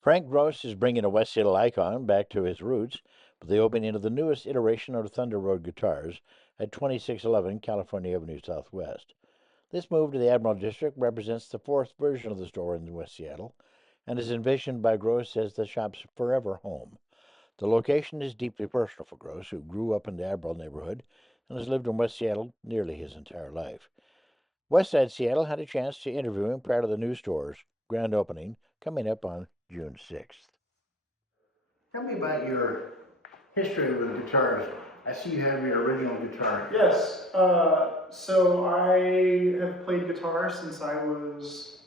Frank Gross is bringing a West Seattle icon back to his roots with the opening of the newest iteration of the Thunder Road guitars at 2611 California Avenue Southwest. This move to the Admiral District represents the fourth version of the store in West Seattle and is envisioned by Gross as the shop's forever home. The location is deeply personal for Gross, who grew up in the Admiral neighborhood and has lived in West Seattle nearly his entire life. Westside Seattle had a chance to interview him prior to the new store's grand opening coming up on June 6th. Tell me about your history with guitars. I see you have your original guitar. Yes. So I have played guitar since I was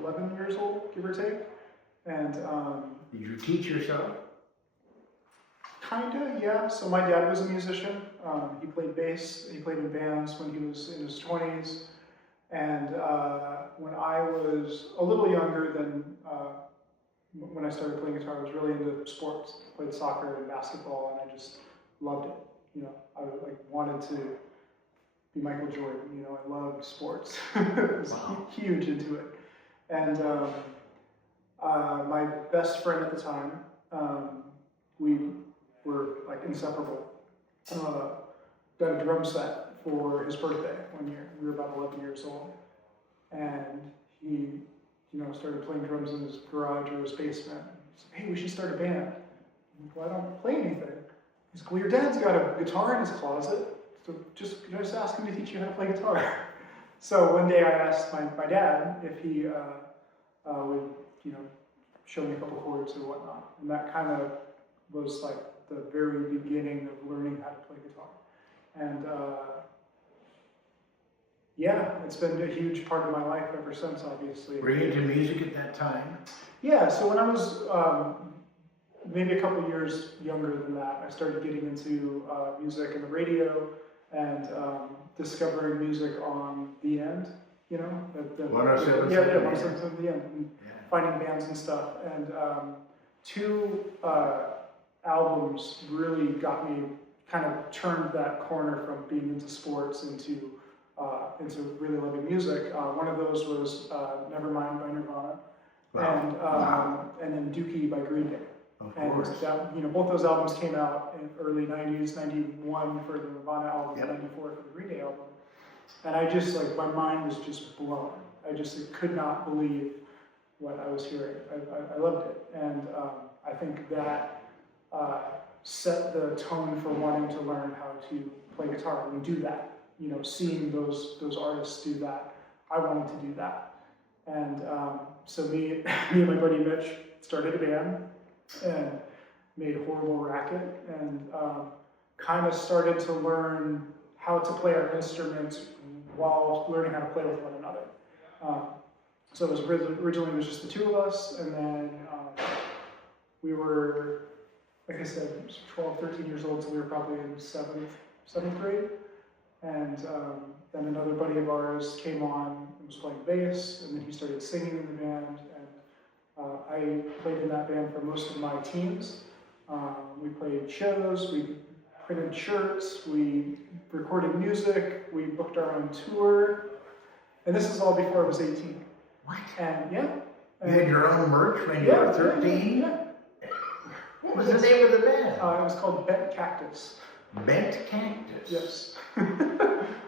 11 years old, give or take. And Did you teach yourself? kinda, yeah. So my dad was a musician. He played bass. He played in bands when he was in his 20s. And when I was a little younger than when I started playing guitar, I was really into sports. I played soccer and basketball, and I just loved it. You know, I like wanted to be Michael Jordan. You know, I loved sports. I was huge into it. And my best friend at the time, we were like inseparable. Got a drum set for his birthday one year. We were about 11 years old, and he, started playing drums in his garage or his basement. He said, "Hey, we should start a band." I'm like, "Well, I don't play anything." He's like, "Well, your dad's got a guitar in his closet, so just ask him to teach you how to play guitar." So one day I asked my dad if he would, show me a couple chords or whatnot, and that kind of was like the very beginning of learning how to play guitar. And yeah, it's been a huge part of my life ever since, obviously. Were you into music at that time? Yeah, so when I was maybe a couple years younger than that, I started getting into music and the radio and discovering music on the end, the 107. yeah, 107 the end, and finding bands and stuff. And two albums really got me, kind of turned that corner from being into sports into really loving music. One of those was Nevermind by Nirvana, and then Dookie by Green Day. Of and course. That, both those albums came out in early 90s, 91 for the Nirvana album, Yep. 94 for the Green Day album. And I just, my mind was just blown. I just could not believe what I was hearing. I loved it. And I think that set the tone for wanting to learn how to play guitar and do that. Seeing those artists do that, I wanted to do that. And so me and my buddy Mitch started a band and made a horrible racket and kind of started to learn how to play our instruments while learning how to play with one another. So it was originally it was just the two of us, and then we were, like I said, 12, 13 years old, so we were probably in seventh grade. And then another buddy of ours came on and was playing bass, and then he started singing in the band. And I played in that band for most of my teens. We played shows, we printed shirts, we recorded music, we booked our own tour. And this is all before I was 18. What? And yeah. You had your own merch when you were 13? Yeah. What was the name of the band? It was called Bent Cactus. Bent Cactus? Yes.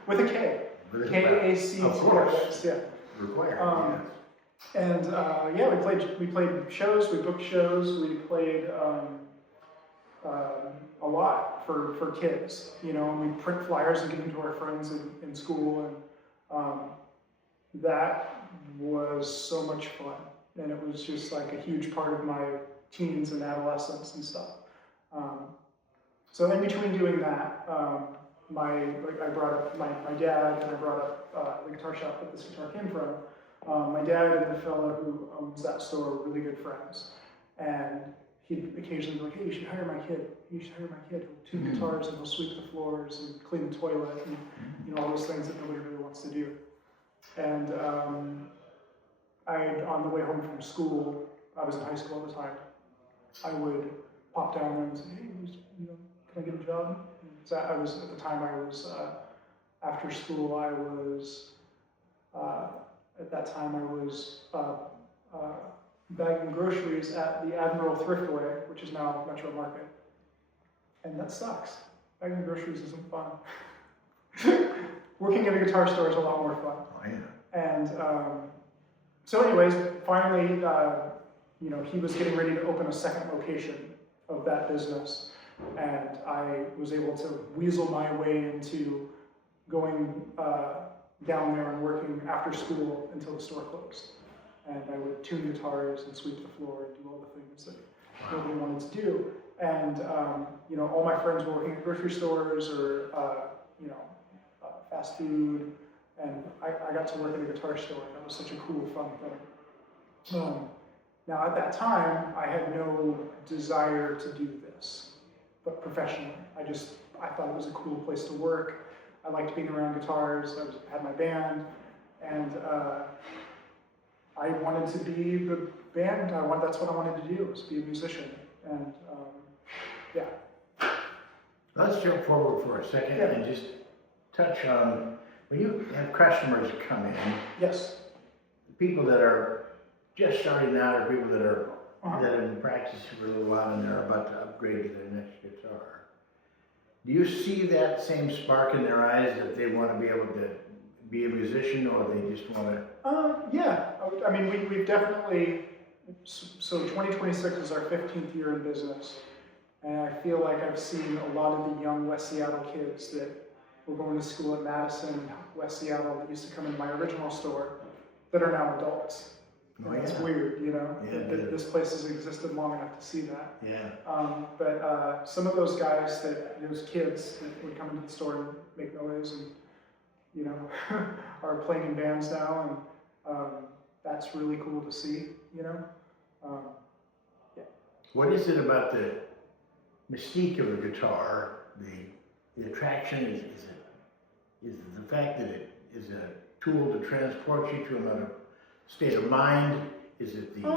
With a K. With a K-A-C-T-U-S. Of course. Yeah. Required, yes. And we played shows, we booked shows, we played a lot for kids, and we print flyers and give them to our friends in school, and that was so much fun. And it was just like a huge part of my teens and adolescence and stuff. So in between doing that, I brought up my dad, and I brought up the guitar shop that this guitar came from. My dad and the fellow who owns that store were really good friends, and he'd occasionally be like, "Hey, you should hire my kid. You should hire my kid. He'll tune guitars and he'll sweep the floors and clean the toilet and all those things that nobody really wants to do." And on the way home from school, I was in high school at the time, I would pop down there and say, "Hey, can I get a job?" So I was, at the time, after school, at that time I was bagging groceries at the Admiral Thriftway, which is now Metro Market. And that sucks. Bagging groceries isn't fun. Working at a guitar store is a lot more fun. Oh, yeah. And so anyways, finally, you know, he was getting ready to open a second location of that business. And I was able to weasel my way into going down there and working after school until the store closed. And I would tune guitars and sweep the floor and do all the things that nobody wanted to do. And you know, all my friends were working at grocery stores or you know, fast food, and I got to work at a guitar store. And that was such a cool, fun thing. Now at that time, I had no desire to do this, but professionally. I thought it was a cool place to work. I liked being around guitars. I had my band, and I wanted to be the band. That's what I wanted to do, was be a musician. And yeah. Let's jump forward for a second and just touch on, when you have customers come in, Yes. people that are just starting out or people that are that have been practicing for a little while and they're about to upgrade to their next guitar, do you see that same spark in their eyes that they want to be able to be a musician, or they just want to? Yeah. I mean, we've definitely, so 2026 is our 15th year in business. And I feel like I've seen a lot of the young West Seattle kids that were going to school at Madison, West Seattle, that used to come in my original store, that are now adults. Oh, It's yeah. weird, you know, Yeah, that this place has existed long enough to see that. Yeah. But some of those guys, those kids that would come into the store and make noise and, you know, are playing in bands now, and that's really cool to see, you know. What is it about the mystique of a guitar, the attraction, is it the fact that it is a tool to transport you to another state of mind? Is it the...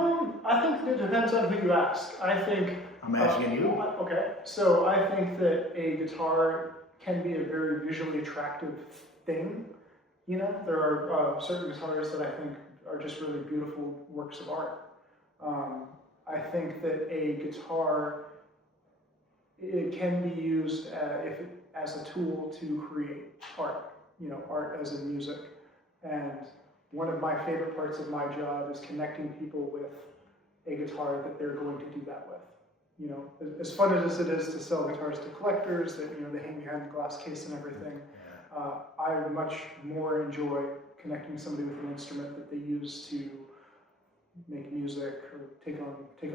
I think it depends on who you ask. I think... I'm asking you. Okay, so I think that a guitar can be a very visually attractive thing. You know, there are certain guitars that I think are just really beautiful works of art. I think that a guitar, it can be used as a tool to create art, you know, art as in music. And one of my favorite parts of my job is connecting people with a guitar that they're going to do that with. You know, as fun as it is to sell guitars to collectors, that, you know, they hang behind the glass case and everything, I much more enjoy connecting somebody with an instrument that they use to make music or take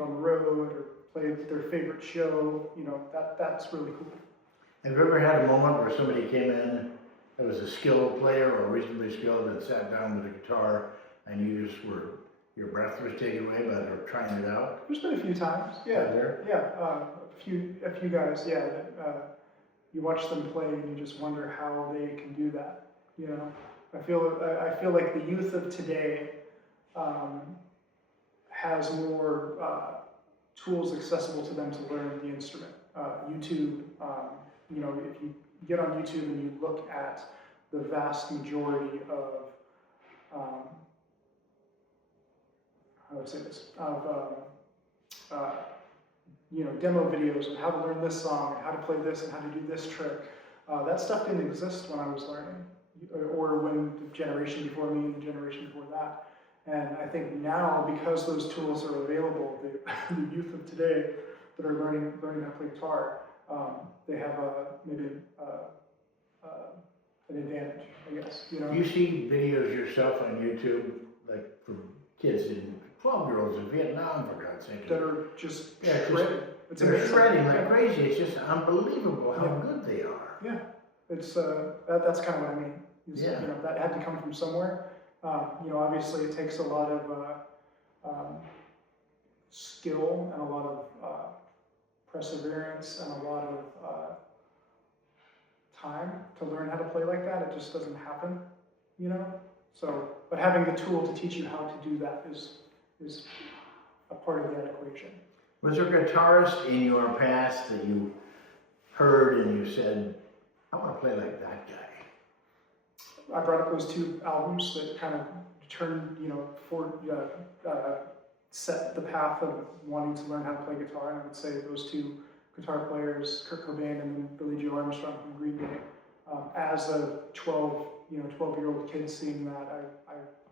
on the road or play their favorite show. You know, that's really cool. Have you ever had a moment where somebody came in that was a skilled player or reasonably skilled and sat down with a guitar and you just were, your breath was taken away by their trying it out? There's been a few times, yeah. There? Yeah, a few guys, yeah, that you watch them play and you just wonder how they can do that. You know, I feel like the youth of today has more tools accessible to them to learn the instrument. YouTube, you know, if you get on YouTube and you look at the vast majority of, how do I say this, of you know, demo videos on how to learn this song and how to play this and how to do this trick. That stuff didn't exist when I was learning, or when the generation before me and the generation before that. And I think now, because those tools are available, the youth of today that are learning how to play guitar, they have maybe an advantage, I guess. You know. You see videos yourself on YouTube, like from kids in 12-year-olds in Vietnam, for God's sake. That are just Yeah, shredding. It's they're amazing. shredding like crazy. It's just unbelievable how good they are. Yeah, it's that's kind of what I mean. Is, Yeah. You know, that had to come from somewhere. You know, obviously it takes a lot of skill and a lot of perseverance and a lot of time to learn how to play like that. It just doesn't happen, you know. So, but having the tool to teach you how to do that is a part of that equation. Was there a guitarist in your past that you heard and you said, I want to play like that guy? I brought up those two albums that kind of turned, you know, set the path of wanting to learn how to play guitar. And I would say those two guitar players, Kurt Cobain and then Billy Joe Armstrong from Green Day. As a 12-year-old kid seeing that,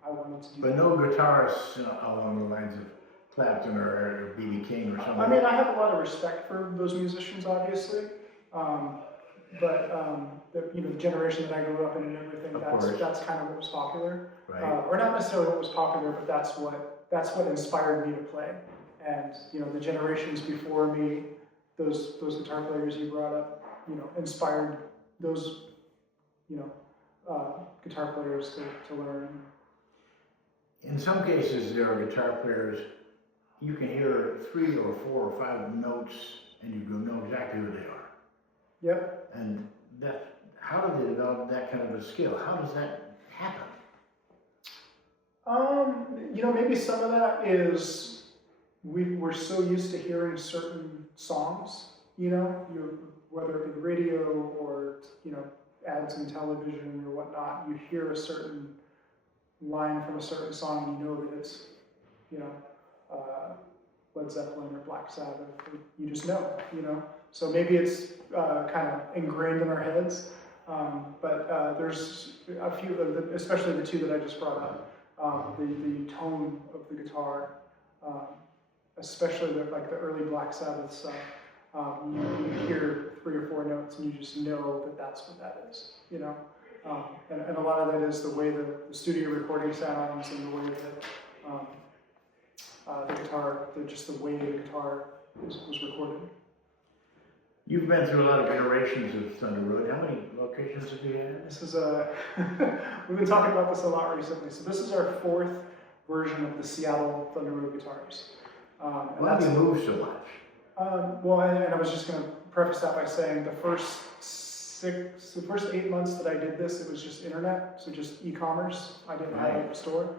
I wanted to do that. But no guitarists along the lines of Clapton or B.B. King or something. I mean, I have a lot of respect for those musicians, obviously. But the generation that I grew up in and everything, that's kind of what was popular. Right. Or not necessarily what was popular, but that's what inspired me to play. And the generations before me, those guitar players you brought up, inspired those guitar players to learn. In some cases, there are guitar players, you can hear 3 or 4 or 5 notes and you know exactly who they are. Yep. And how do they develop that kind of a skill? How does that happen? Maybe some of that is we're so used to hearing certain songs, whether it be the radio or, ads in television or whatnot, you hear a certain line from a certain song and you know that it's, Led Zeppelin or Black Sabbath, or you just know. So maybe it's kind of ingrained in our heads, but there's a few, especially the two that I just brought up, the tone of the guitar, especially the early Black Sabbath stuff. You hear 3 or 4 notes and you just know that that's what that is, and a lot of that is the way the studio recording sounds and the way that the guitar, just the way the guitar was recorded. You've been through a lot of iterations of Thunder Road. How many locations have you had? This is we've been talking about this a lot recently. So this is our 4th version of the Seattle Thunder Road guitars. Why do you move so much? And I was just going to preface that by saying the first 8 months that I did this, it was just internet, so just e-commerce. I didn't have a store.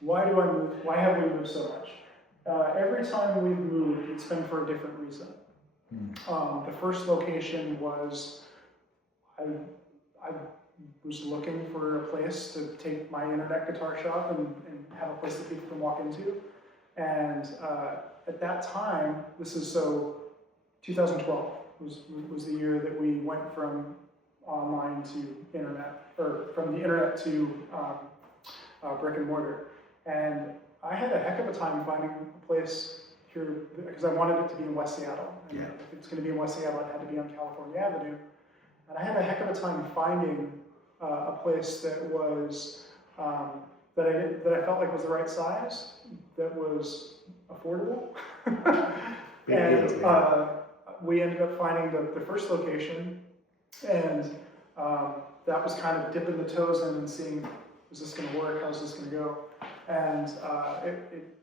Why do I move? Why have we moved so much? Every time we've moved, it's been for a different reason. The first location was I was looking for a place to take my internet guitar shop and have a place that people can walk into. And at that time, this is 2012 was the year that we went from online to internet, or from the internet to brick and mortar. And I had a heck of a time finding a place here because I wanted it to be in West Seattle. And if it's going to be in West Seattle, it had to be on California Avenue. And I had a heck of a time finding a place that was that I felt like was the right size, that was affordable. We ended up finding the first location, and that was kind of dipping the toes in and seeing, is this going to work? How's this going to go? And it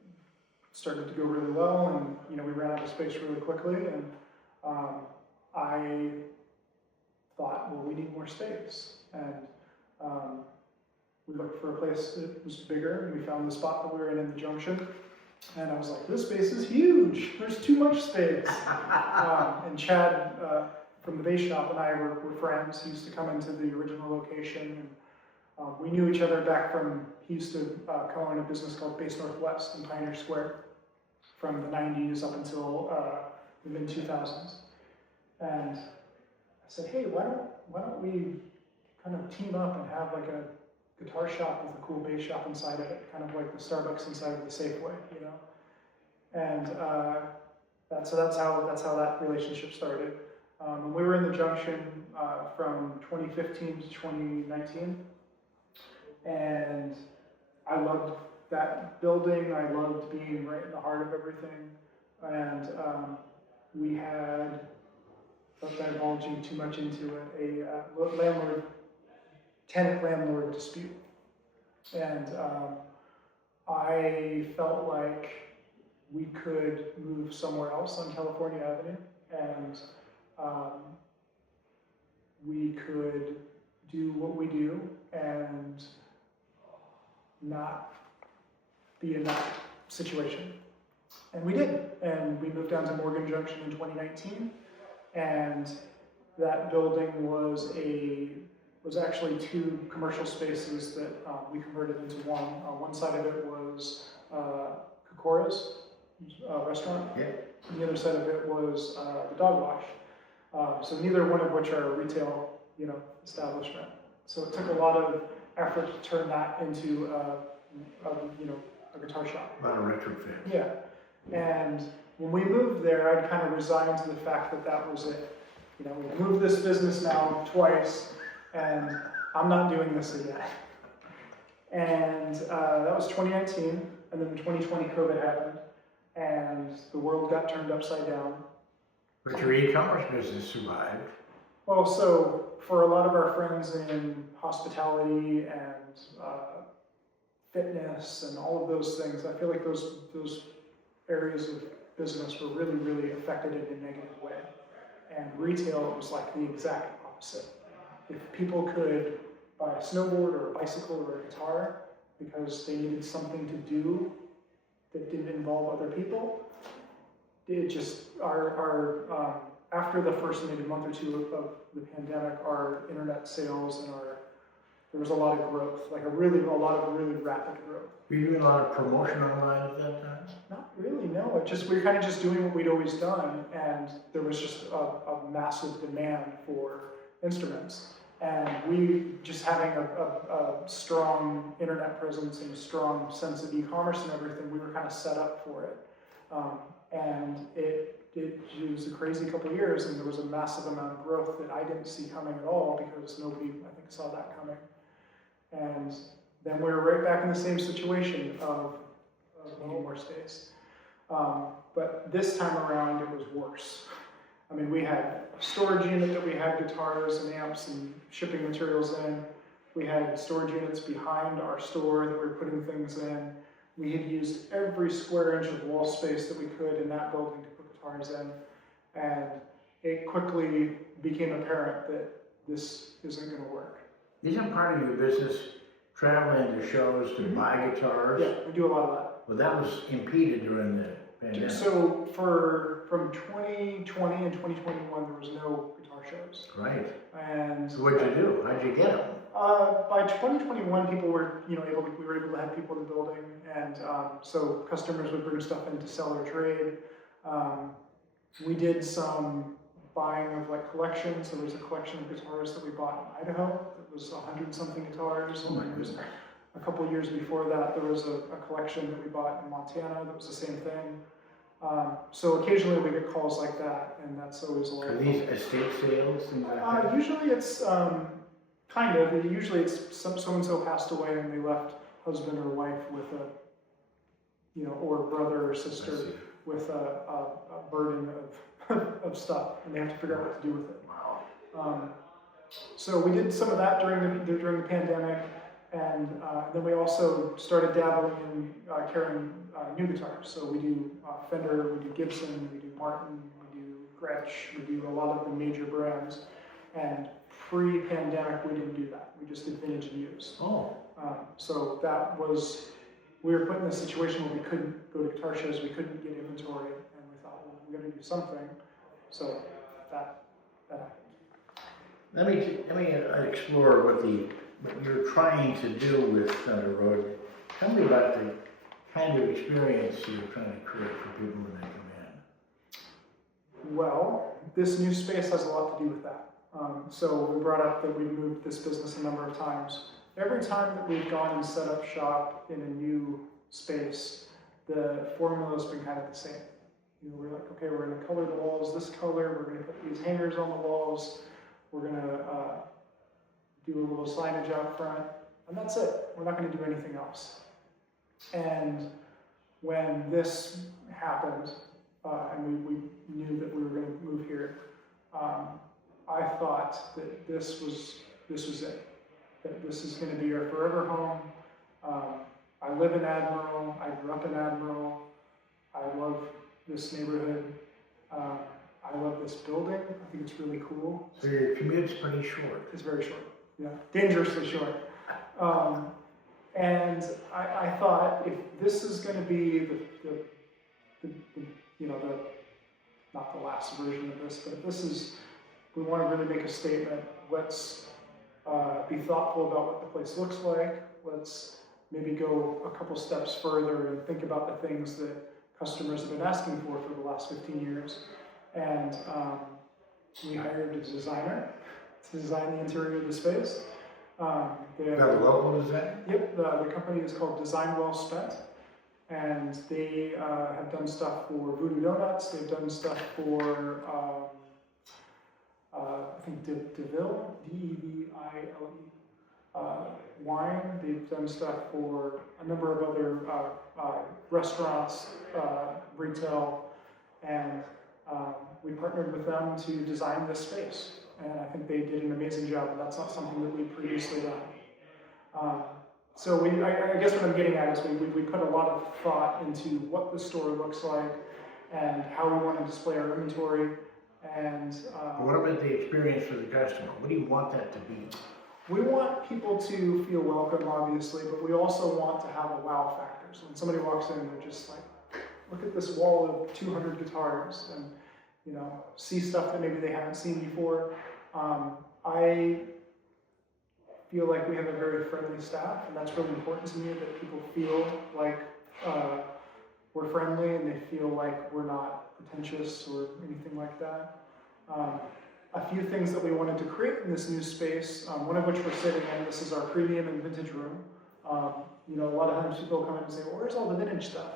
started to go really well, and we ran out of space really quickly, and I thought, well, we need more space, and we looked for a place that was bigger, and we found the spot that we were in the Junction, and I was like, this space is huge, there's too much space. And Chad from the bass shop and I were friends. He used to come into the original location, and we knew each other back from, he used to co-own a business called Bass Northwest in Pioneer Square from the 90s up until the mid-2000s. And I said, hey, why don't we kind of team up and have like a guitar shop with a cool bass shop inside of it, kind of like the Starbucks inside of the Safeway, And that's how that relationship started. We were in the Junction from 2015 to 2019, and I loved that building. I loved being right in the heart of everything, and we had, without divulging too much into it, a tenant-landlord dispute, and I felt like we could move somewhere else on California Avenue, and we could do what we do and not be in that situation. And we did, and we moved down to Morgan Junction in 2019, and that building was a was actually two commercial spaces that we converted into one. One side of it was Kokora's restaurant. Yeah. And the other side of it was the dog wash. So neither one of which are a retail, establishment. So it took a lot of effort to turn that into a guitar shop. A lot of retrofit. Yeah. And when we moved there, I'd kind of resigned to the fact that that was it. We've moved this business now twice, and I'm not doing this again. And that was 2019, and then 2020 COVID happened, and the world got turned upside down. But your e-commerce business survived. Well, so for a lot of our friends in hospitality and fitness and all of those things, I feel like those areas of business were really, really affected in a negative way. And retail was like the exact opposite. If people could buy a snowboard or a bicycle or a guitar because they needed something to do that didn't involve other people, it just, after the first maybe month or two of the pandemic, our internet sales and there was a lot of growth, like a lot of really rapid growth. Were you doing a lot of promotion online at that time? Not really, no. We were kind of just doing what we'd always done, and there was just a massive demand for instruments. And we, just having a strong internet presence and a strong sense of e-commerce and everything, we were kind of set up for it. And it was a crazy couple of years, and there was a massive amount of growth that I didn't see coming at all because nobody, I think, saw that coming. And then we were right back in the same situation of needing more space. But this time around, it was worse. I mean, we had a storage unit that we had guitars and amps and shipping materials in. We had storage units behind our store that we were putting things in. We had used every square inch of wall space that we could in that building to put guitars in. And it quickly became apparent that this isn't going to work. Isn't part of your business traveling to shows to buy guitars? Yeah, we do a lot of that. Well, that was impeded during the pandemic. So from 2020 and 2021, there was no guitar shows. Right. And So what'd you do? How'd you get them? by 2021, people were, we were able to have people in the building, and so customers would bring stuff in to sell or trade. We did some buying of like collections. There was a collection of guitars that we bought in Idaho. It was 100-something guitars. Oh my And goodness. a couple of years before that, there was a collection that we bought in Montana that was the same thing. So occasionally we get calls like that, and that's always a lot Are of these estate sales, things like that? usually it's kind of. Usually it's so-and-so passed away and they left husband or wife with or brother or I sister see. with a burden of stuff, and they have to figure out what to do with it. Wow. So we did some of that during the pandemic, and then we also started dabbling in carrying new guitars. So we do Fender, we do Gibson, we do Martin, we do Gretsch, we do a lot of the major brands. And pre-pandemic, we didn't do that. We just did vintage and used. Oh. So we were put in a situation where we couldn't go to guitar shows, we couldn't get inventory, and we thought, well, we got to do something. So that happened. Let me explore what you're trying to do with Thunder Road. Tell me about the kind of experience you're trying to create for people when they come in. Well, this new space has a lot to do with that. So we brought up that we've moved this business a number of times. Every time that we've gone and set up shop in a new space, the formula's been kind of the same. We're like, okay, we're going to color the walls this color, we're going to put these hangers on the walls, we're going to do a little signage out front, and that's it. We're not going to do anything else. And when this happened, and we knew that we were going to move here, I thought that this was it. That this is going to be our forever home. I live in Admiral. I grew up in Admiral. I love this neighborhood. I love this building. I think it's really cool. So your commute's pretty short. It's very short. Yeah, dangerously short. And I thought, if this is going to be not the last version of this, but if this is, we want to really make a statement, let's be thoughtful about what the place looks like. Let's maybe go a couple steps further and think about the things that customers have been asking for the last 15 years. And we hired a designer to design the interior of the space. They have a local design? Yep, the company is called Design Well Spent. And they have done stuff for Voodoo Donuts. They've done stuff for, I think, DeVille, D-E-V-I-L-E, wine. They've done stuff for a number of other restaurants, retail, and we partnered with them to design this space. And I think they did an amazing job, and that's not something that we'd previously done. So I guess what I'm getting at is we put a lot of thought into what the store looks like and how we want to display our inventory. And what about the experience for the customer? What do you want that to be? We want people to feel welcome, obviously, but we also want to have a wow factor. So when somebody walks in, they're just like, look at this wall of 200 guitars, and see stuff that maybe they haven't seen before. I feel like we have a very friendly staff, and that's really important to me, that people feel like we're friendly and they feel like we're not pretentious or anything like that. A few things that we wanted to create in this new space, one of which we're sitting in, this is our premium and vintage room. A lot of times people come in and say, well, where's all the vintage stuff?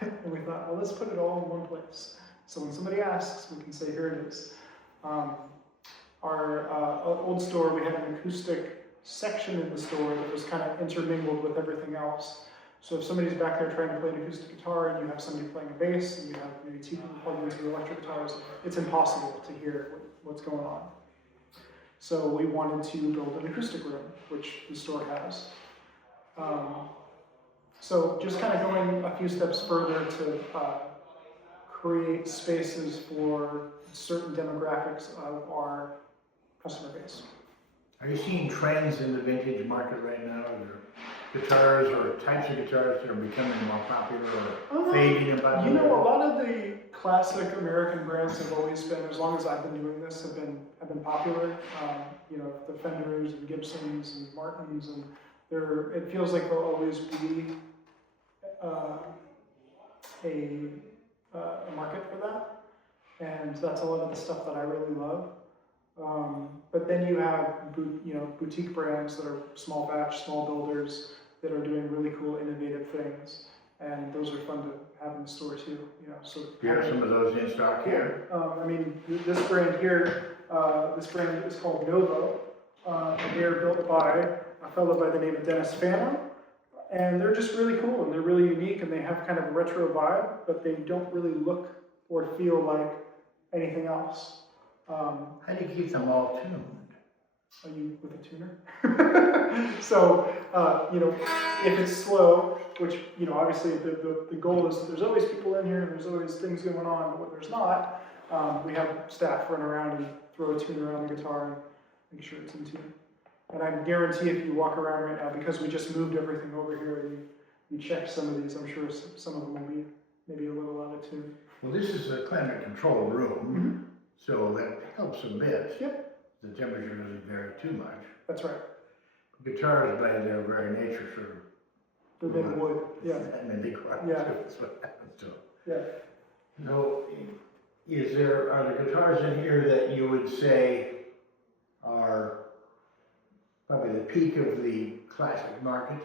And we thought, well, let's put it all in one place. So when somebody asks, we can say, here it is. Our old store, we had an acoustic section in the store that was kind of intermingled with everything else. So if somebody's back there trying to play an acoustic guitar and you have somebody playing a bass and you have maybe two people plugged into electric guitars, it's impossible to hear what's going on. So we wanted to build an acoustic room, which the store has. So just kind of going a few steps further to create spaces for certain demographics of our customer base. Are you seeing trends in the vintage market right now? Are there guitars or types of guitars that are becoming more popular or fading in popularity? A lot of the classic American brands have always been, as long as I've been doing this, have been popular. The Fenders and Gibsons and Martins, and it feels like there'll always be a market for that, and that's a lot of the stuff that I really love. But then you have boutique brands that are small batch, small builders that are doing really cool, innovative things, and those are fun to have in the store too. So you have some of those in stock here. This brand here, this brand is called Novo. They are built by a fellow by the name of Dennis Phantom. And they're just really cool, and they're really unique, and they have kind of a retro vibe, but they don't really look or feel like anything else. How do you keep them all tuned? Are you with a tuner? So, if it's slow, which, obviously the goal is there's always people in here, and there's always things going on, but when there's not, we have staff run around and throw a tuner on the guitar and make sure it's in tune. And I guarantee if you walk around right now, because we just moved everything over here, and you check some of these, I'm sure some of them will be maybe a little out of tune. Well, this is a climate controlled room, so that helps a bit. Yep. The temperature doesn't vary too much. That's right. Guitars, by their very nature, sort of. They're made of wood. Yeah. And they crack. Yeah. That's what happens to them. Yeah. So, are the guitars in here that you would say are probably the peak of the classic market?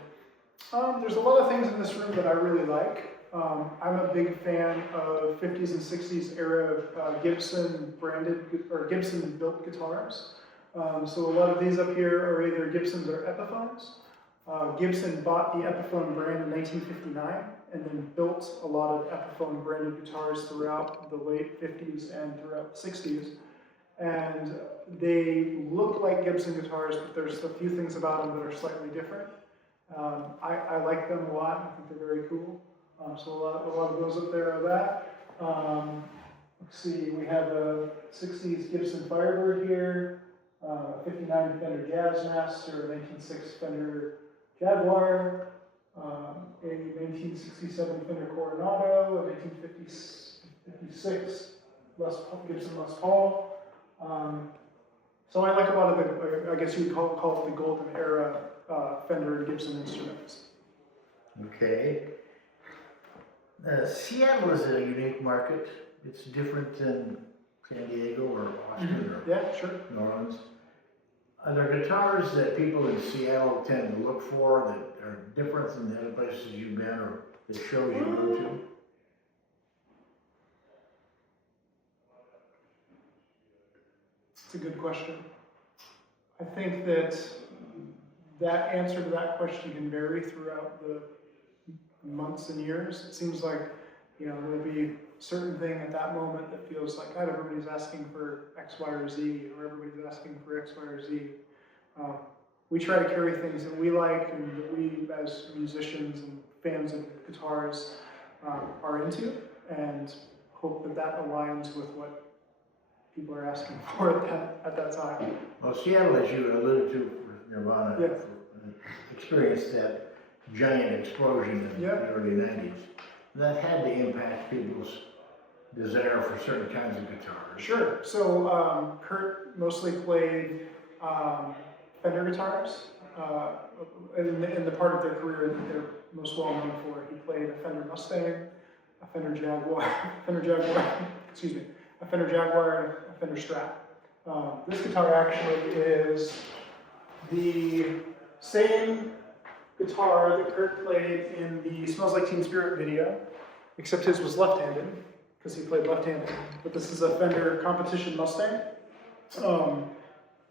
There's a lot of things in this room that I really like. I'm a big fan of 50s and 60s era Gibson branded or Gibson built guitars. So a lot of these up here are either Gibsons or Epiphones. Gibson bought the Epiphone brand in 1959 and then built a lot of Epiphone branded guitars throughout the late 50s and throughout the 60s. And they look like Gibson guitars, but there's a few things about them that are slightly different. I like them a lot. I think they're very cool. So a lot of those up there are that. Let's see, we have a 60s Gibson Firebird here, 59 Fender Jazzmaster, 1906 Fender Jaguar, a 1967 Fender Coronado, a 1956 Gibson Les Paul, So what I like about it, I guess you would call it the golden era Fender and Gibson instruments. Okay. Seattle is a unique market. It's different than San Diego or Austin or Yeah, sure. New Orleans. Are there guitars that people in Seattle tend to look for that are different than the other places you've been or the shows you go to? It's a good question. I think that answer to that question can vary throughout the months and years. It seems like, there'll be a certain thing at that moment that feels like, God, everybody's asking for X, Y, or Z, or everybody's asking for X, Y, or Z. We try to carry things that we like and that we, as musicians and fans of guitars, are into, and hope that that aligns with what people are asking for at that time. Well, Seattle, as you alluded to for Nirvana, Yeah. experienced that giant explosion in Yeah. the early 90s. That had to impact people's desire for certain kinds of guitars. Sure. So Kurt mostly played Fender guitars. In the part of their career that they're most well known for, he played a Fender Mustang, a Fender Jaguar, excuse me, a Fender Jaguar, and a Fender Strat. This guitar actually is the same guitar that Kurt played in the Smells Like Teen Spirit video, except his was left-handed, because he played left-handed. But this is a Fender Competition Mustang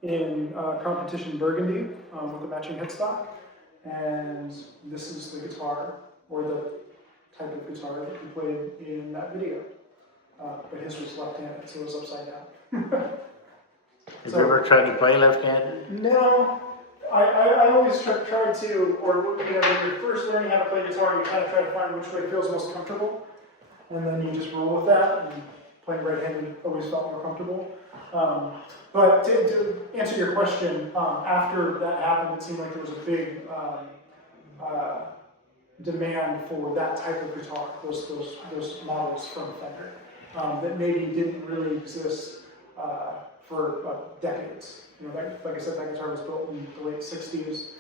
in Competition Burgundy with a matching headstock. And this is the guitar, or the type of guitar that he played in that video. But his was left-handed, so it was upside down. Have you ever tried to play left-handed? No, I always try to, or when you're first learning how to play guitar, you kind of try to find which way feels most comfortable, and then you just roll with that. And playing right-handed always felt more comfortable. But to answer your question, after that happened, it seemed like there was a big demand for that type of guitar, those models from Fender, that maybe didn't really exist for decades. Like I said, that guitar was built in the late 60s.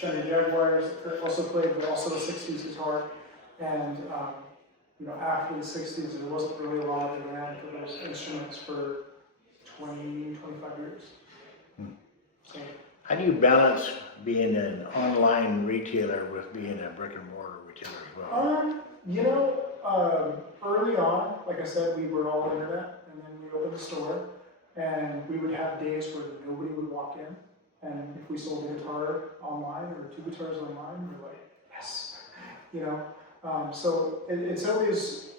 Fender Jaguars that Kurt also played were also a 60s guitar. And after the 60s, there wasn't really a lot of demand for those instruments for 20, 25 years. So, How do you balance being an online retailer with being a brick-and-mortar retailer as well? Early on, like I said, we were all internet, and then we opened the store, and we would have days where nobody would walk in, and if we sold a guitar online or 2 guitars online, we're like, yes, so it's always,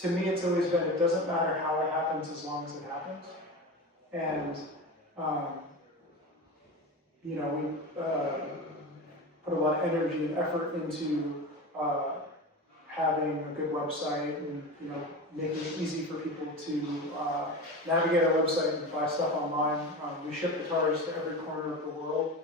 to me, it's always been, it doesn't matter how it happens as long as it happens, and we put a lot of energy and effort into having a good website and making it easy for people to navigate our website and buy stuff online. We ship guitars to every corner of the world,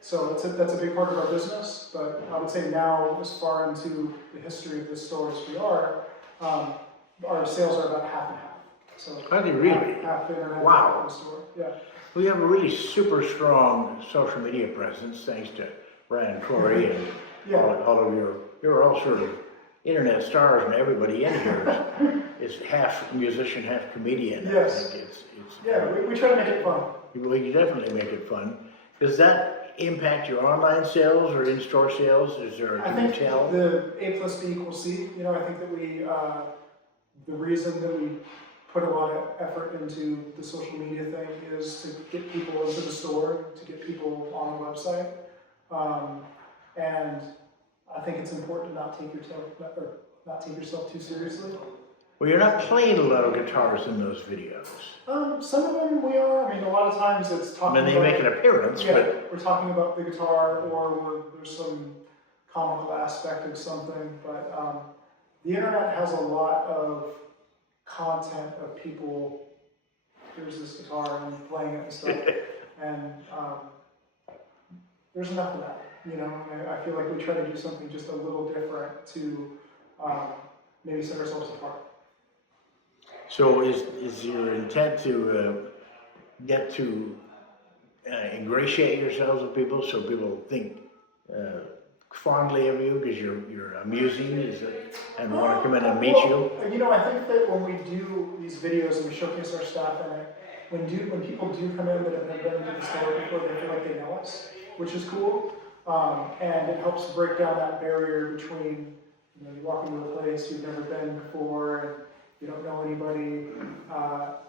so that's a big part of our business. But I would say now, as far into the history of this store as we are, our sales are about half and half. So Are they really? half internet, Wow. half the store. Yeah. We have a really super strong social media presence, thanks to Brian Corey and Yeah. all of you're all sort of internet stars, and everybody in here is half musician, half comedian. Yes. I think it's Yeah, we try to make it fun. you definitely make it fun. Does that impact your online sales or in-store sales? Is there I a think tell? the A plus B equals C. I think that the reason that we put a lot of effort into the social media thing is to get people into the store, to get people on the website. And I think it's important to not take yourself too seriously. Well, you're not playing a lot of guitars in those videos. Some of them we are. I mean, a lot of times it's I talking mean, they about, make an appearance, yeah, but we're talking about the guitar, or there's some comical aspect of something. But the internet has a lot of content of people. Here's this guitar and playing it and stuff, and there's enough of that. I feel like we try to do something just a little different to maybe set ourselves apart. so is your intent to get to ingratiate yourselves with people so people think fondly of you because you're amusing and want to come in and meet you? You know, I think that when we do these videos and we showcase our staff in it, when people do come in that have never been to the store before, they feel like they know us, which is cool. And it helps break down that barrier between, you know, you walk into a place you've never been before and you don't know anybody.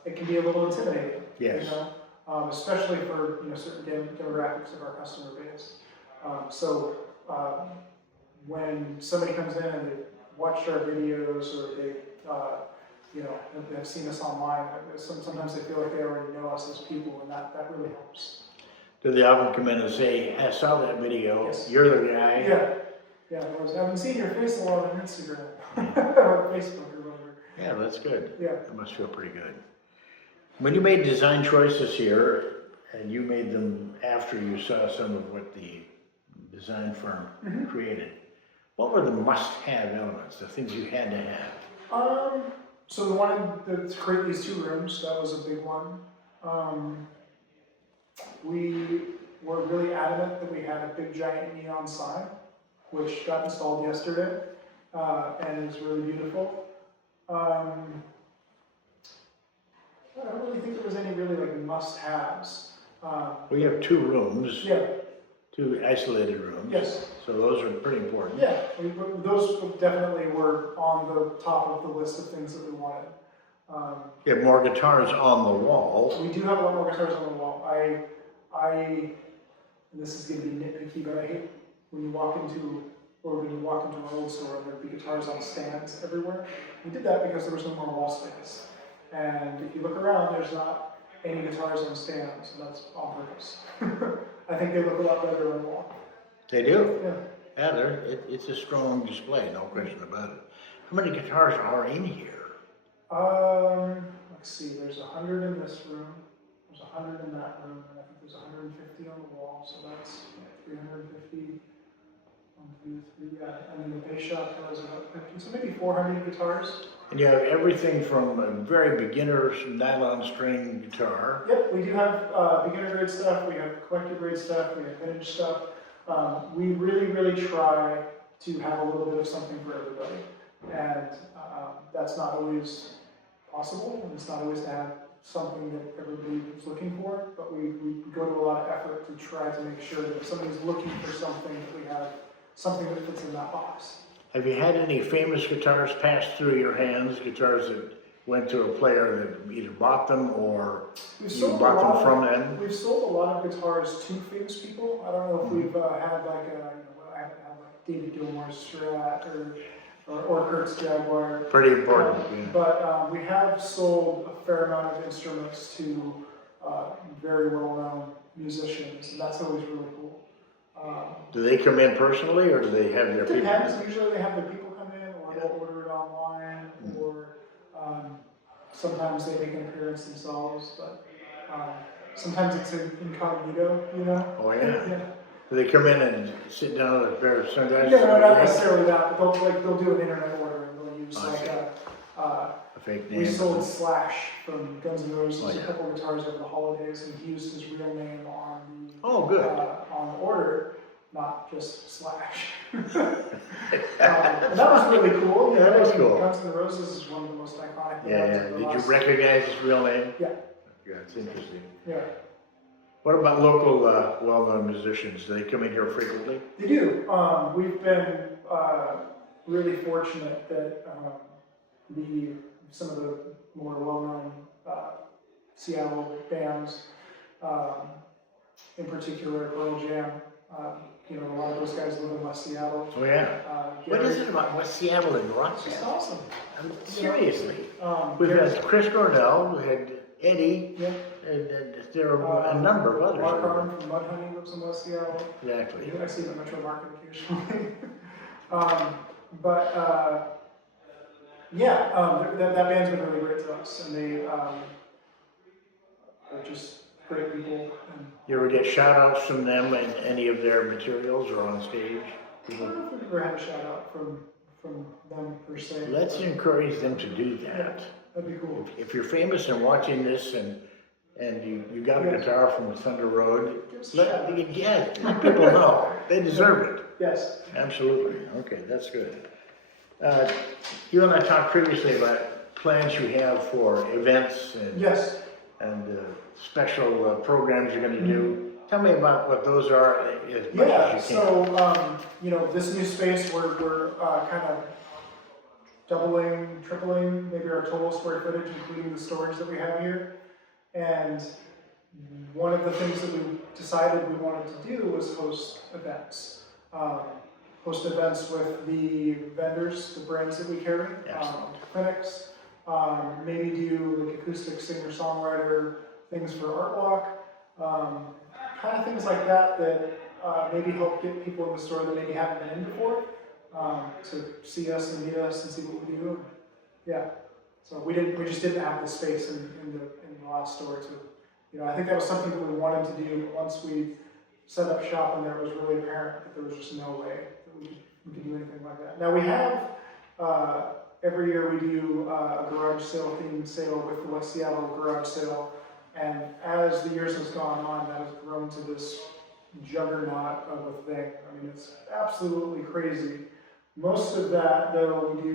It can be a little intimidating, Yes. you know, especially for, you know, certain demographics of our customer base. When somebody comes in and they've watched our videos or they, you know, have seen us online, sometimes they feel like they already know us as people, and that really helps. Do they often come in and say, I saw that video, Yes. you're the guy? Yeah. Yeah, I haven't seen your face a lot on Instagram or Facebook or whatever. Yeah, that's good. Yeah. That must feel pretty good. When you made design choices here, and you made them after you saw some of what the design firm created, what were the must-have elements, the things you had to have? So we wanted to create these 2 rooms. That was a big one. We were really adamant that we had a big giant neon sign, which got installed yesterday, and is really beautiful. I don't really think there was any really like must-haves. We have 2 rooms, Yeah. 2 isolated rooms. Yes. So those are pretty important. Yeah. Those definitely were on the top of the list of things that we wanted. You have more guitars on the wall. We do have a lot more guitars on the wall. And this is going to be nitpicky, but I hate when you walk into an old store and there'd be guitars on stands everywhere. We did that because there was no more wall space. And if you look around, there's not any guitars on stands, and that's on purpose. I think they look a lot better on the wall. They do. Yeah. Yeah, it's a strong display, no question about it. How many guitars are in here? Let's see, there's 100 in this room, there's 100 in that room, and I think there's 150 on the wall, so that's 350. 1, 2, 3, yeah. And then the bass shop has about 50, so maybe 400 guitars. And you have everything from a very beginner's nylon string guitar. Yep, we do have beginner grade stuff, we have collector grade stuff, we have vintage stuff. We really try to have a little bit of something for everybody. And that's not always possible, and it's not always to have something that everybody is looking for, but we go to a lot of effort to try to make sure that if somebody's looking for something, that we have something that fits in that box. Have you had any famous guitars pass through your hands, guitars that went to a player that either bought them or you bought them from them? We've sold a lot of guitars to famous people. I don't know if we've had like I haven't had like David Gilmour's Strat or Kurt's Jaguar. Pretty important, yeah. But we have sold a fair amount of instruments to very well-known musicians, and that's always really cool. Do they come in personally, or do they have their people? Depends. Usually they have their people come in, or they'll order it online, or sometimes they make an appearance themselves. But sometimes it's incognito, you know. Oh yeah. Yeah. Do they come in and sit down with a pair of sunglasses? Yeah, no, not necessarily that, but they'll do an internet order and they'll use a fake name. we sold Slash from Guns N' Roses Oh, yeah. a couple of guitars over the holidays, and he used his real name on the Good. on the order, not just Slash. And that was really cool. Yeah, that was cool. Guns N' Roses is one of the most iconic bands. Yeah. of the Did you last- recognize his real name? Yeah. Yeah, it's interesting. Yeah, What about local well-known musicians? Do they come in here frequently? they do. We've been really fortunate that some of the more well-known Seattle bands, in particular Pearl Jam, you know, a lot of those guys live in West Seattle. Oh yeah. What is it about West Seattle and It's just Rochester? awesome. Seriously. We've Gary's- had Chris Gordell, we had Eddie, Yeah. and there are a number of others. Mark Arm from Mudhoney lives in West Seattle. Exactly. I see the Metro Market occasionally. That band's been really great to us, and they are just great people. And You ever get shout-outs from them in any of their materials or on stage? I don't know if we've ever had a shout out from them per se. Let's encourage them to do that. That'd be cool. If you're famous and watching this and And you got a Yes. guitar from Thunder Road. Give us a shout. Let people know. They deserve it. Yes. Absolutely. Okay, that's good. You and I talked previously about plans you have for events and Yes. special programs you're going to do. Tell me about what those are as much Yeah, as you can. so, this new space, we're kind of doubling, tripling maybe our total square footage, including the storage that we have here. And one of the things that we decided we wanted to do was host events. Host events with the vendors, the brands that we carry, clinics, maybe do like acoustic singer-songwriter things for Art Walk, kind of things like that maybe help get people in the store that maybe haven't been in before, to see us and meet us and see what we do. Yeah, so we just didn't have the space in the last store to, I think that was something that we wanted to do, but once we set up shop in there, it was really apparent that there was just no way that we could do anything like that. Now we have, every year we do a garage sale themed sale with the West Seattle garage sale, and as the years has gone on, that has grown to this juggernaut of a thing. I mean, it's absolutely crazy. Most of that, though, we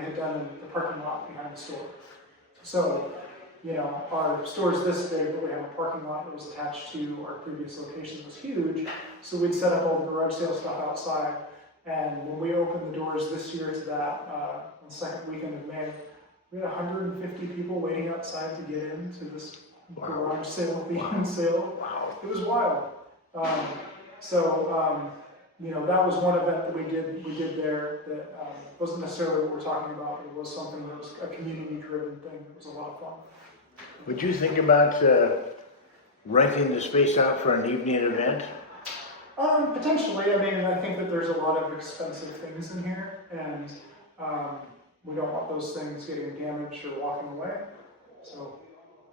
had done in the parking lot behind the store. So, our store's this big, but we have a parking lot that was attached to our previous location. It was huge, so we'd set up all the garage sale stuff outside. And when we opened the doors this year to that, on the second weekend of May, we had 150 people waiting outside to get into this garage sale, themed sale. Wow. It was wild. That was one event that we did there that wasn't necessarily what we're talking about, but it was something that was a community-driven thing. It was a lot of fun. Would you think about renting the space out for an evening event? Potentially. I mean, I think that there's a lot of expensive things in here, and we don't want those things getting damaged or walking away. So,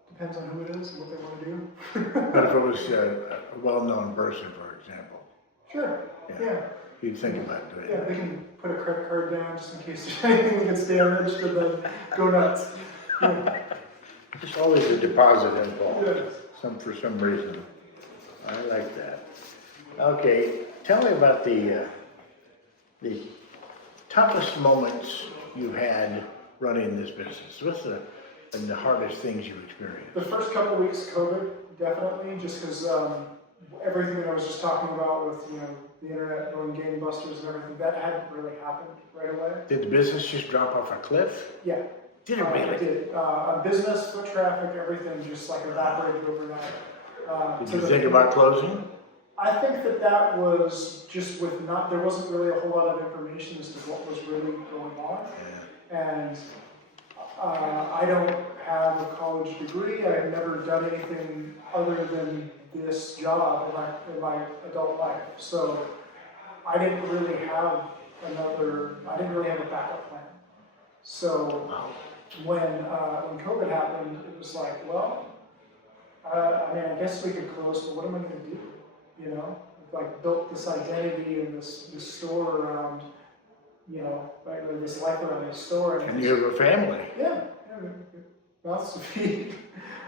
depends on who it is and what they want to do. But if it was a well-known person, for example. Sure. Yeah. You'd think about doing Yeah, it. they can put a credit card down just in case there's anything that gets damaged, and then go nuts. Yeah. There's always a deposit involved. Yes. For some reason. I like that. Okay, tell me about the toughest moments you've had running this business. What's the hardest things you've experienced? The first couple weeks, COVID, definitely, just because everything that I was just talking about with, the internet going gangbusters and everything, that hadn't really happened right away. Did the business just drop off a cliff? Yeah. Did it really? It did. Business, foot traffic, everything just like evaporated overnight. Did you think about closing? I think that was just there wasn't really a whole lot of information as to what was really going on. Yeah. And I don't have a college degree. I've never done anything other than this job in my adult life. So I didn't really have a backup plan. So when COVID happened, it was like, well, I guess we could close, but what am I going to do? Like built this identity and this store around, or this life around this store. And you have a family. Yeah, mouths to feed.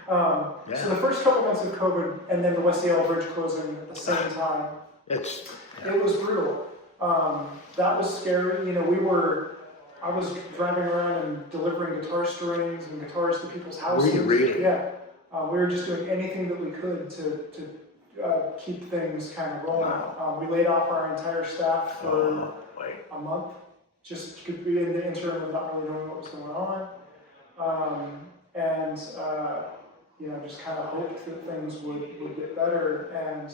So the first couple months of COVID, and then the West Seattle Bridge closing at the same time, it was brutal. That was scary. I was driving around and delivering guitar strings and guitars to people's houses. Were you really? Yeah. We were just doing anything that we could to keep things kind of rolling. Wow. We laid off our entire staff for a month, just could be in the interim of not really knowing what was going on. Just kind of hoped that things would get better. And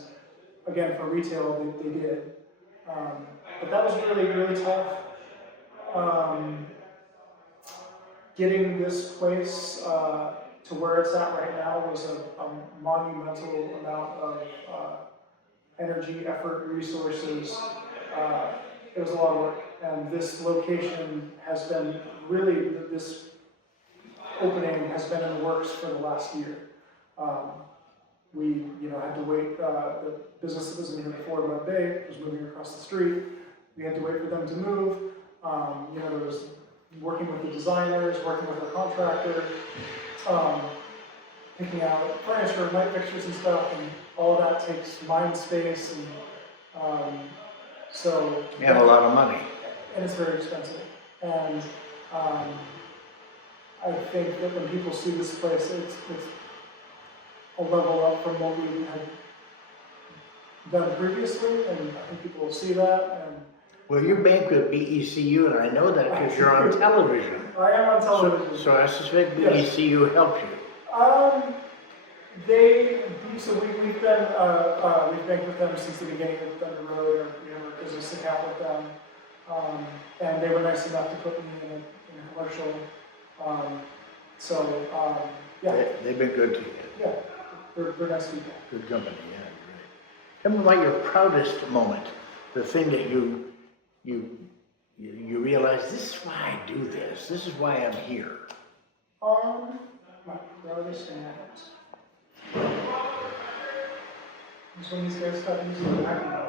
again, for retail, they did. But that was really, really tough. Getting this place to where it's at right now was a monumental amount of energy, effort, resources. It was a lot of work, and this location has been this opening has been in the works for the last year. We had to wait. The business that was in here before, Mud Bay, was moving across the street. We had to wait for them to move. There was working with the designers, working with the contractor, picking out furniture, light fixtures and stuff, and all of that takes mind space, and so. And a lot of money. And it's very expensive. And I think that when people see this place, it's a level up from what we had done previously, and I think people will see that. And Well, you bank with BECU, and I know that because you're on television. I am on television. So I suspect Yes. BECU helped you. We've banked with them since the beginning of Thunder Road, and we have a business account with them. And they were nice enough to put me in a commercial. Yeah. They've been good to you. Yeah, they're nice people. Good company, yeah, great. Tell me about your proudest moment, the thing that you realize, this is why I do this, this is why I'm here. My proudest moment. Is when these guys stopped using the vacuum.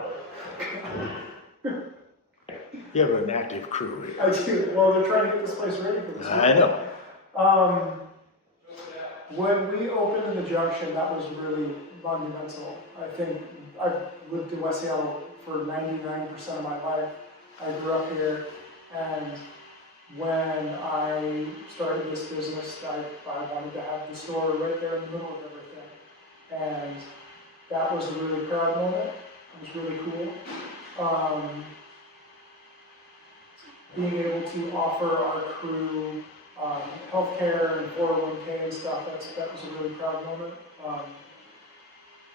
You have an active crew. I do. Well, they're trying to get this place ready for this. I know. When we opened in the Junction, that was really monumental. I think I've lived in WestsideSeattle for 99% of my life. I grew up here, and when I started this business, I wanted to have the store right there in the middle of everything. And that was a really proud moment. It was really cool. Being able to offer our crew healthcare and 401k and stuff, that was a really proud moment.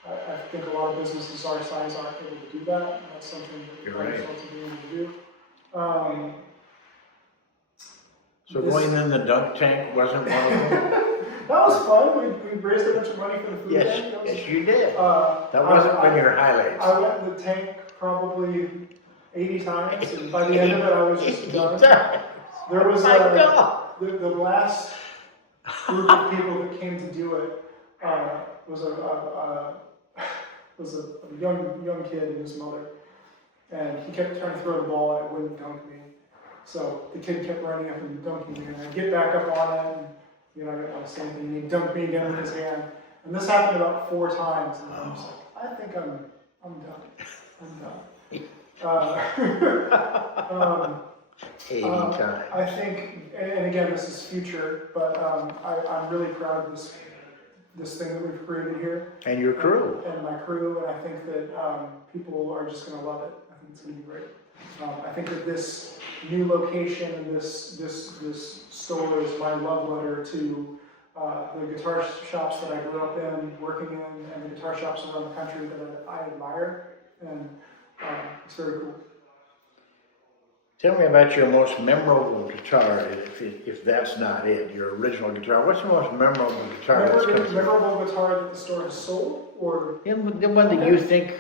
I think a lot of businesses our size aren't able to do that, and that's something that we're You're right. grateful to be able to do. So going in the dunk tank wasn't one of them? That was fun. We raised a bunch of money for the food Yes, bank. yes you did. That That wasn't one of your highlights. I went in the tank probably 80 times, and by the end of it, I was just done. There was My God. the last group of people that came to do it was a young kid and his mother, and he kept trying to throw the ball and it wouldn't dunk me. So the kid kept running up and dunking me, and I'd get back up on it, and I didn't say anything, and he'd dunk me again with his hand. And this happened about 4 times, and I'm just like, I think I'm done. 80 times. I think, and again, this is future, but I'm really proud of this thing that we've created here. And your crew. And my crew, and I think that people are just going to love it. I think it's going to be great. I think that this new location and this store is my love letter to the guitar shops that I grew up in, working in, and the guitar shops around the country that I admire, and it's very cool. Tell me about your most memorable guitar, if that's not it, your original guitar. What's the most memorable guitar that's come through? Memorable guitar that the store has sold, or The one that you think,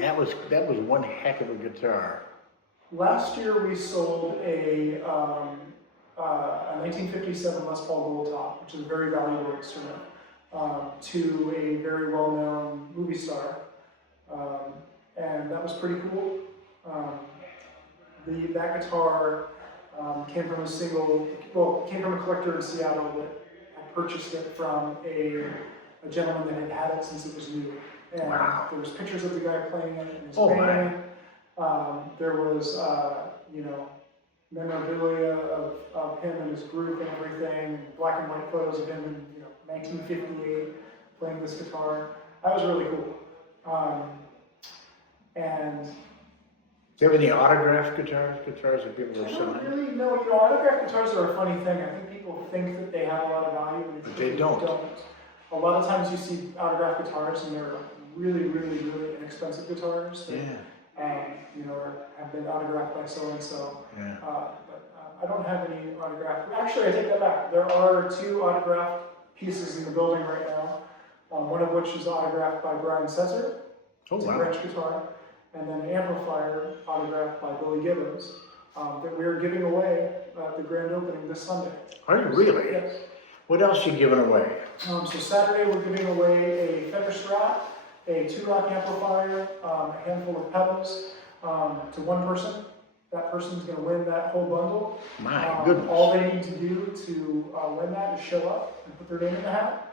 that was one heck of a guitar. last year we sold a 1957 Les Paul Gold Top, which is a very valuable instrument, to a very well-known movie star, and that was pretty cool. That guitar came from came from a collector in Seattle that had purchased it from a gentleman that had had it since it was new. And Wow. there was pictures of the guy playing it in his Oh, band. There was, memorabilia of him and his group and everything, black and white photos of him in 1958 playing this guitar. That was really cool. And Do you have any autographed guitars that people are I don't selling? really know. Autographed guitars are a funny thing. I think people think that they have a lot of value, But they don't. A lot of times you see autographed guitars, and they're really, really, really inexpensive guitars that, have been autographed by so and so. Yeah. I don't have any autographed. Actually, I take that back. There are 2 autographed pieces in the building right now. One of which is autographed by Brian Setzer. Oh, It's a wow. French guitar. And then an amplifier autographed by Billy Gibbons that we're giving away at the grand opening this Sunday. Are you really? Yes. What else are you giving away? So Saturday we're giving away a Fender Strat, a 2-rack amplifier, a handful of pedals to one person. That person's going to win that whole bundle. My goodness. All they need to do to win that is show up and put their name in the hat.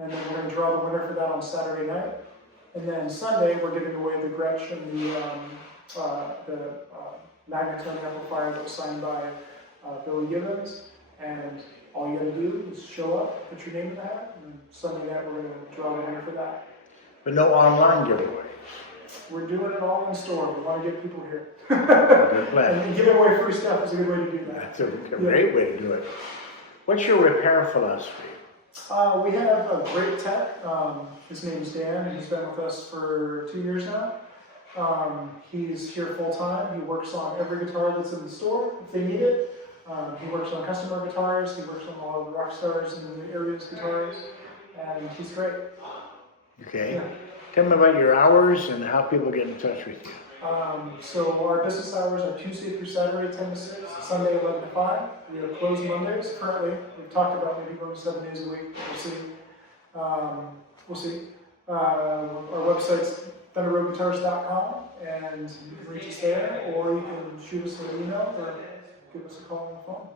And then we're gonna draw the winner for that on Saturday night. And then Sunday, we're giving away the Gretsch and the magnetone amplifier that was signed by Billy Gibbons. And all you gotta do is show up, put your name in the hat, and then Sunday night, we're gonna draw the winner for that. But no online giveaways. We're doing it all in store. We wanna get people here. Good plan. And giving away free stuff is a good way to do that. That's a great way to do it. What's your repair philosophy? We have a great tech. His name's Dan, and he's been with us for 2 years now. He's here full time. He works on every guitar that's in the store if they need it. He works on customer guitars. He works on a lot of the rock stars and the area's guitars, and he's great. Okay. Yeah. Tell me about your hours and how people get in touch with you. So our business hours are Tuesday through Saturday, 10 to 6, Sunday, 11 to 5. We are closed Mondays currently. We've talked about maybe going 7 days a week. We'll see. We'll see. Our website's thunderroadguitars.com, and you can reach us there, or you can shoot us an email or give us a call on the phone.